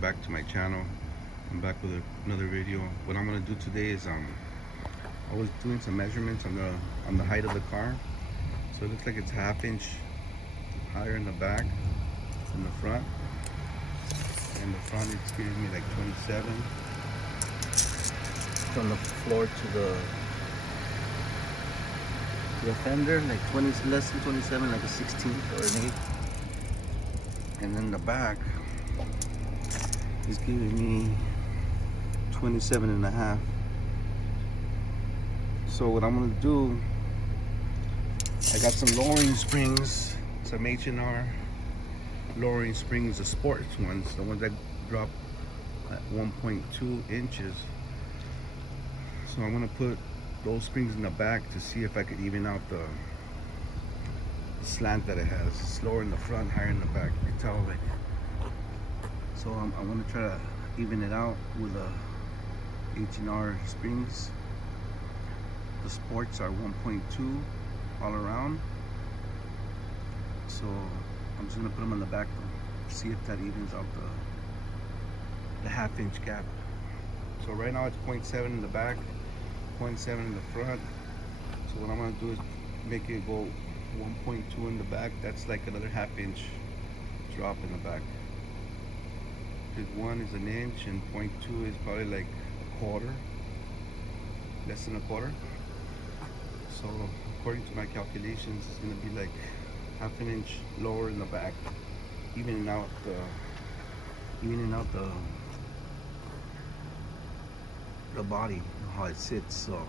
welcome back to my channel. I'm back with another video. What I'm gonna do today is I was doing some measurements on the height of the car. So it looks like it's ½ inch higher in the back than the front. And the front it's giving me like 27 from the floor to the fender, like 20 less than 27, like a 16th or an 8th. And then the back is giving me 27.5. So what I'm gonna do, I got some lowering springs, some H&R lowering springs, the sports ones, the ones that drop at 1.2 inches. So I'm gonna put those springs in the back to see if I could even out the slant that it has. It's lower in the front, higher in the back. You can tell already. So I'm gonna try to even it out with a H&R springs. The sports are 1.2 all around. So I'm just gonna put them on the back to see if that evens out the ½ inch gap. So right now it's 0.7 in the back, 0.7 in the front. So what I'm gonna do is make it go 1.2 in the back. That's like another ½ inch drop in the back. Because 1 is an inch and 0.2 is probably like a quarter, less than a quarter. So according to my calculations, it's gonna be like ½ an inch lower in the back, evening out the body, how it sits. So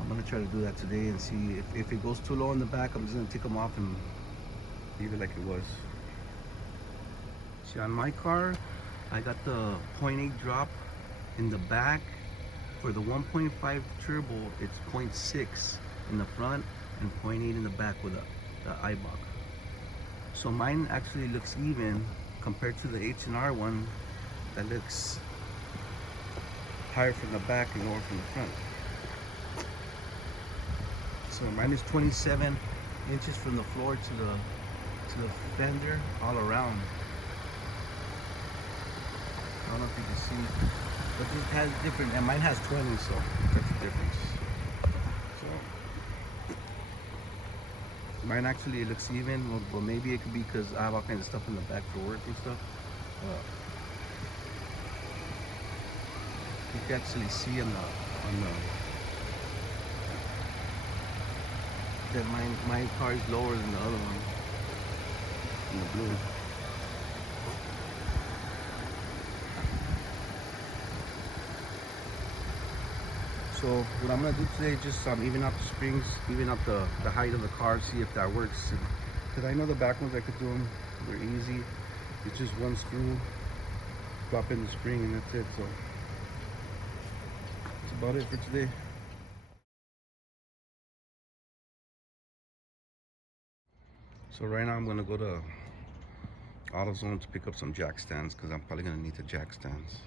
I'm gonna try to do that today and see if it goes too low in the back. I'm just gonna take them off and leave it like it was. See, on my car, I got the 0.8 drop in the back. For the 1.5 turbo, it's 0.6 in the front and 0.8 in the back with the IBOC. So mine actually looks even compared to the H&R one that looks higher from the back and lower from the front. So mine is 27 inches from the floor to the fender all around. I don't know if you can see, but this has different, and mine has 20, so that's the difference. So mine actually looks even, but maybe it could be because I have all kinds of stuff in the back for work and stuff. You can actually see on the that my car is lower than the other one in the blue. So what I'm gonna do today is just even out the springs, even out the height of the car, see if that works. Because I know the back ones I could do them, they're easy. It's just one screw, drop in the spring, and that's it. So that's about it for today. So right now I'm gonna go to AutoZone to pick up some jack stands because I'm probably gonna need the jack stands.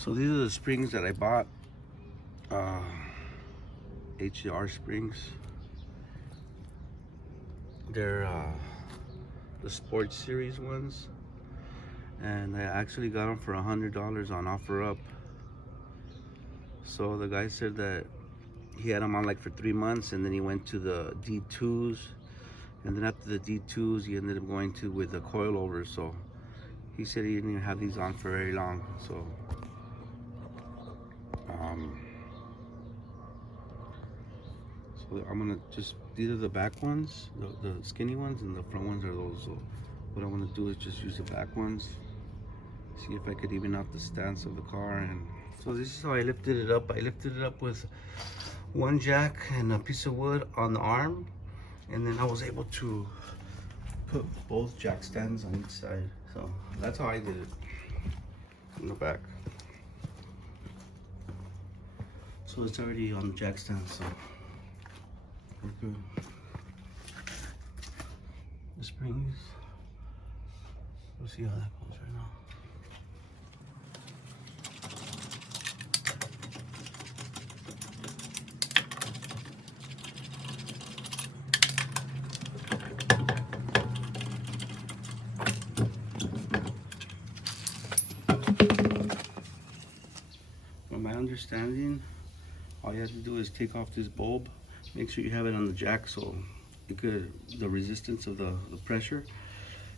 So these are the springs that I bought, H&R springs. They're the Sports Series ones, and I actually got them for $100 on OfferUp. So the guy said that he had them on like for 3 months, and then he went to the D2s, and then after the D2s he ended up going to with the coilovers. So he said he didn't even have these on for very long. So so I'm gonna just, these are the back ones, the skinny ones, and the front ones are those. So what I'm gonna do is just use the back ones, see if I could even out the stance of the car. And so this is how I lifted it up. I lifted it up with one jack and a piece of wood on the arm, and then I was able to put both jack stands on each side. So that's how I did it in the back. So it's already on the jack stand, so we're good. The springs, we'll see how that goes right now. understanding, all you have to do is take off this bulb. Make sure you have it on the jack so you could, the resistance of the pressure.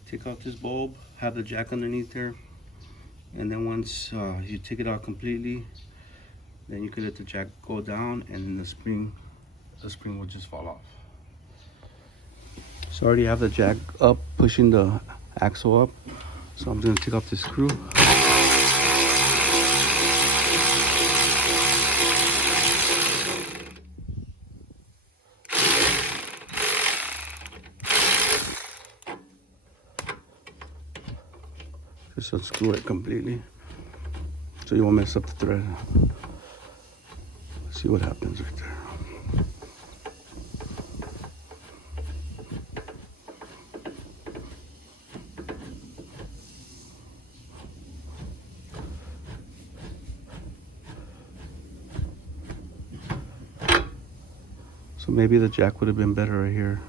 Take off this bulb, have the jack underneath there, and then once you take it out completely, then you can let the jack go down, and then the spring will just fall off. So I already have the jack up, pushing the axle up. So I'm gonna take off this screw. Just unscrew it completely so you won't mess up the thread. See what happens right there. So maybe the jack would have been better right here,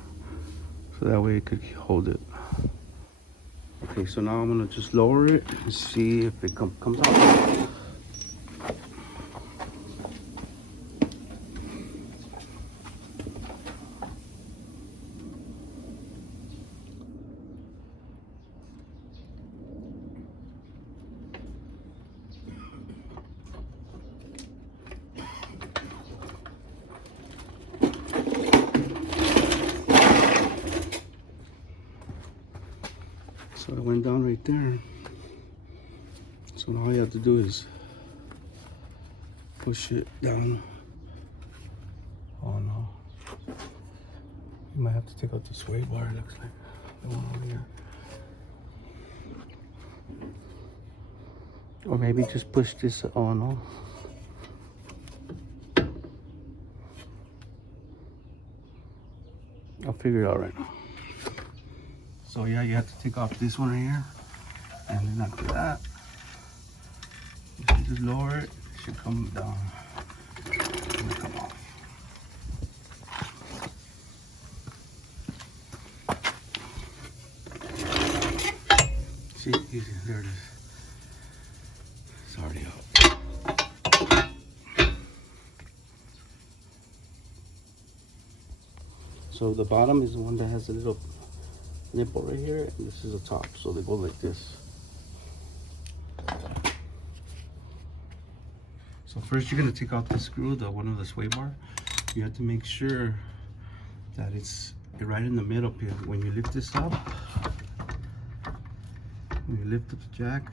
so that way it could hold it. Okay, so now I'm gonna just lower it and see if it comes out. So it went down right there. So now all you have to do is push it down. Oh no. You might have to take out the sway bar, it looks like. The one over here. Or maybe just push this, oh no. I'll figure it out right now. So yeah, you have to take off this one right here, and then after that, you can just lower it. It should come down and come off. See, easy. There it is. It's already out. So the bottom is the one that has a little nipple right here, and this is the top, so they go like this. So first you're going to take out the screw, the one of the sway bar. You have to make sure that it's right in the middle here. When you lift this up, when you lift up the jack,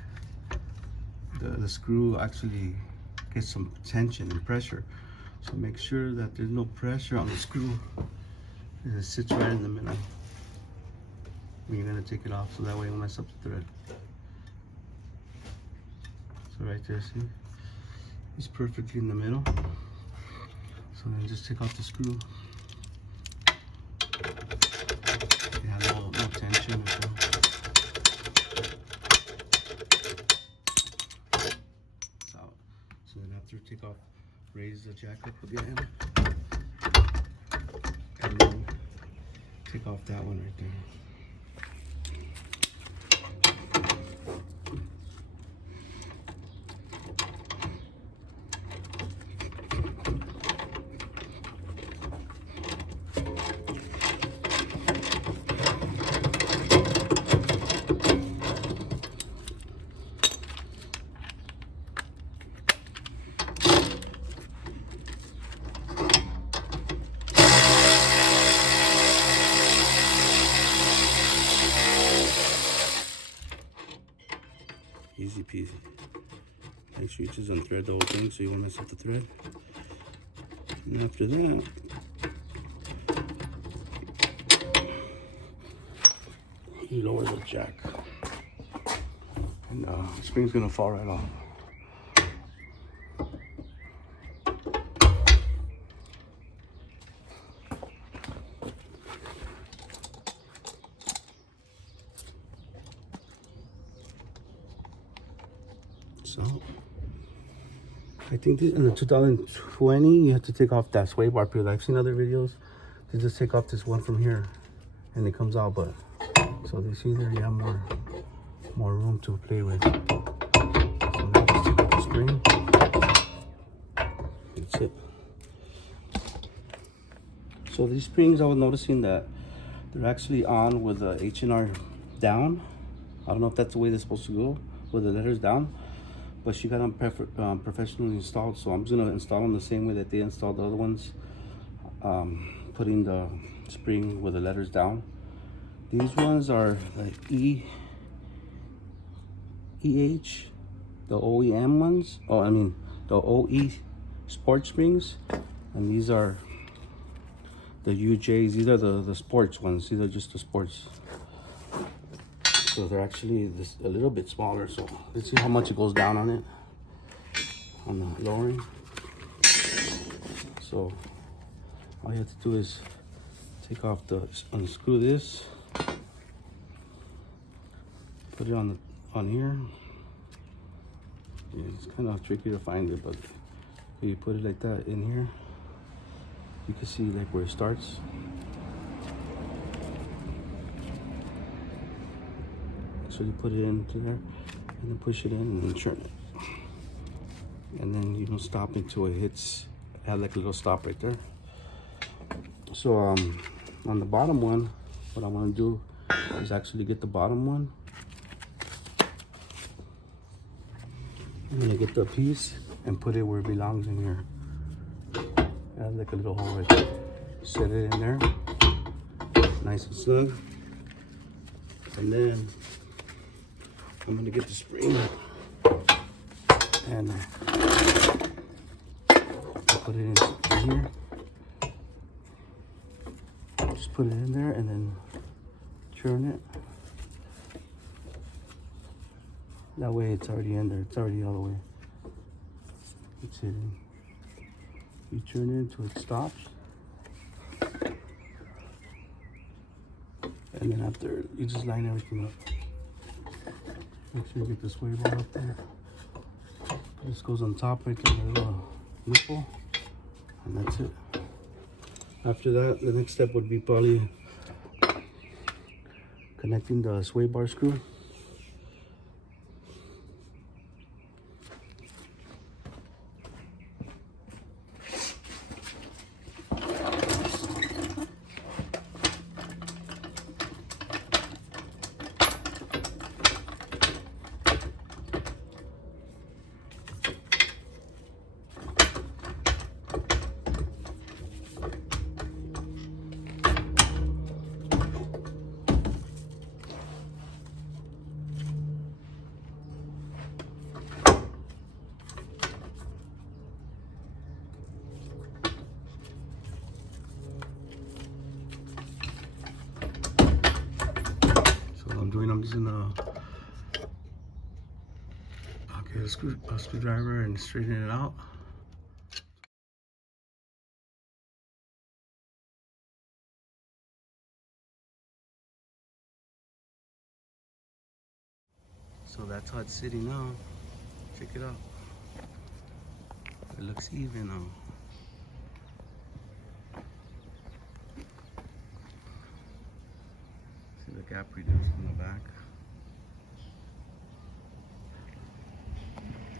the screw actually gets some tension and pressure. So make sure that there's no pressure on the screw, and it sits right in the middle. You're gonna take it off so that way you won't mess up the thread. So right there, see? It's perfectly in the middle. So then just take off the screw. It has no tension as well. It's out. So then after take off, raise the jack up again. And then take off that one right there. Easy peasy. Make sure you just unthread the whole thing so you won't mess up the thread. And after that, you lower the jack. And the spring's gonna fall right off. So, I think this, in the 2020, you have to take off that sway bar because I've seen other videos. They just take off this one from here and it comes out, but so you see there, you have more room to play with. So now just take off the spring. That's it. So these springs, I was noticing that they're actually on with the H&R down. I don't know if that's the way they're supposed to go, with the letters down. But she got them professionally installed, so I'm just gonna install them the same way that they installed the other ones. Putting the spring with the letters down. These ones are the EH, the OEM ones. Oh, I mean the OE sports springs, and these are the UJs. These are the sports ones. These are just the sports. So they're actually a little bit smaller. So let's see how much it goes down on it, on the lowering. So all you have to do is take off unscrew this, put it on here. Yeah, it's kind of tricky to find it, but if you put it like that in here, you can see like where it starts. So you put it into there, and then push it in and then turn it, and then you don't stop until it hits. Have like a little stop right there. So on the bottom one, what I want to do is actually get the bottom one. I'm gonna get the piece and put it where it belongs in here. Add like a little hole right there. Set it in there, nice and snug. And then I'm gonna get the spring and put it in here. Just put it in there and then turn it. That way it's already in there. It's already all the way. It's hidden. You turn it until it stops. And then after, you just line everything up. Make sure you get the sway bar up there. This goes on top right there, the little nipple. And that's it. After that, the next step would be probably connecting the sway bar screw. I'm using a screwdriver and straighten it out. So that's how it's sitting now. Check it out. It looks even now. See the gap reduced in the back.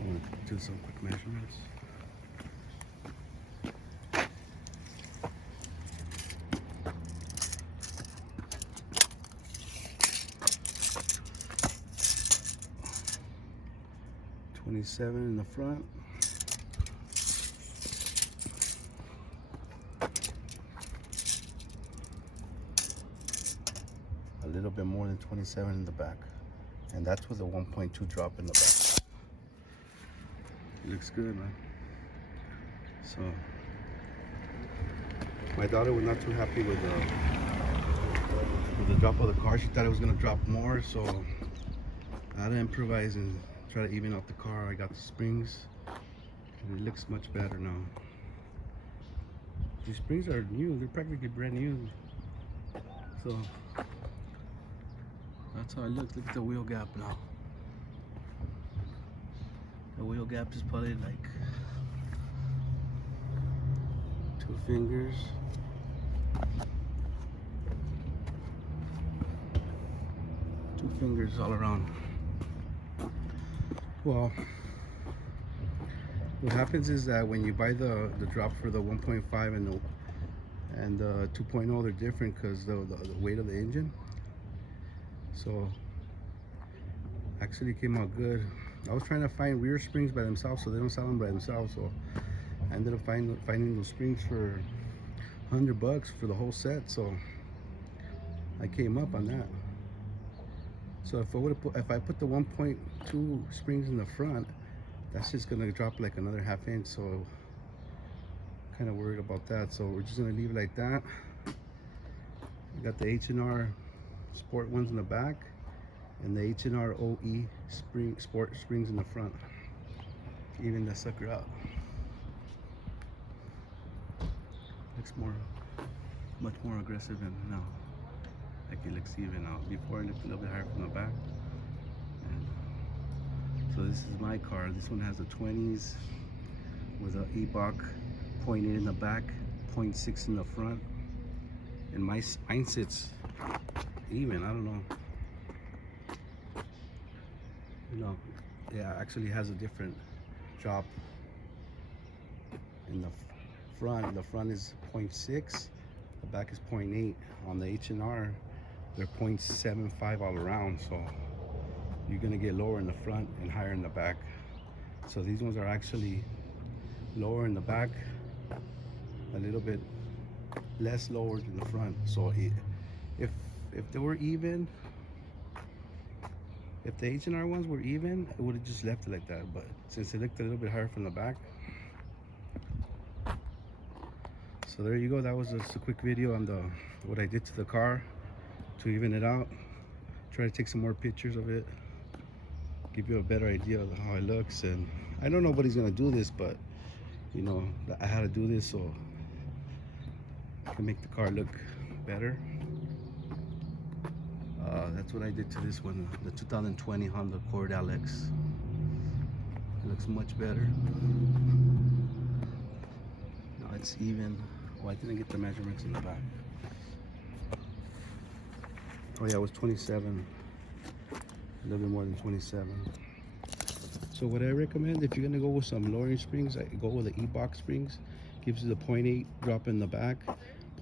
I'm going to do some quick measurements. $27 in the front. A little bit more than 27 in the back. And that's with a 1.2 drop in the back. It looks good, man. So, my daughter was not too happy with the drop of the car. She thought it was gonna drop more, so I had to improvise and try to even out the car. I got the springs, and it looks much better now. These springs are new. They're practically brand new. So that's how it looks. Look at the wheel gap now. The wheel gap is probably like 2 fingers. Two fingers all around. Well, What happens is that when you buy the drop for the 1.5 and the 2.0, they're different because the weight of the engine. So actually came out good. I was trying to find rear springs by themselves, so they don't sell them by themselves. So I ended up finding those springs for $100 for the whole set. So I came up on that. So if I put the 1.2 springs in the front, that's just gonna drop like another ½ inch. So kind of worried about that. So we're just gonna leave it like that. We got the H&R Sport ones in the back, and the H&R OE Sport springs in the front. Even that sucker out. Looks much more aggressive and now. Like it looks even out. Before it looked a little bit higher from the back. And so this is my car. This one has the 20s with a E-Bach 0.8 in the back, 0.6 in the front. And mine sits even. I don't know. No, yeah, actually has a different drop in the front. The front is 0.6, the back is 0.8. On the H&R, they're 0.75 all around, so you're gonna get lower in the front and higher in the back. So these ones are actually lower in the back, a little bit less lowered in the front. So if they were even, if the H&R ones were even, it would have just left it like that. But since it looked a little bit higher from the back, so there you go. That was just a quick video on what I did to the car to even it out. Try to take some more pictures of it, give you a better idea of how it looks. And I know nobody's gonna do this, but you know, I had to do this so I can make the car look better. That's what I did to this one, the 2020 Honda Accord LX. It looks much better. Now it's even. Oh, I didn't get the measurements in the back. Oh yeah, it was 27, a little bit more than 27. So what I recommend, if you're gonna go with some lowering springs, I go with the E-Bach springs. Gives you the 0.8 drop in the back,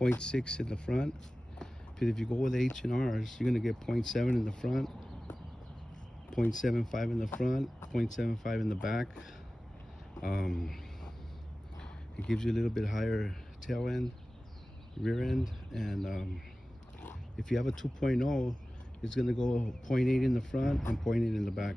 0.6 in the front. Because if you go with H&Rs, you're gonna get 0.7 in the front, 0.75 in the front, 0.75 in the back. It gives you a little bit higher tail end, rear end, and if you have a 2.0, it's gonna go 0.8 in the front and 0.8 in the back.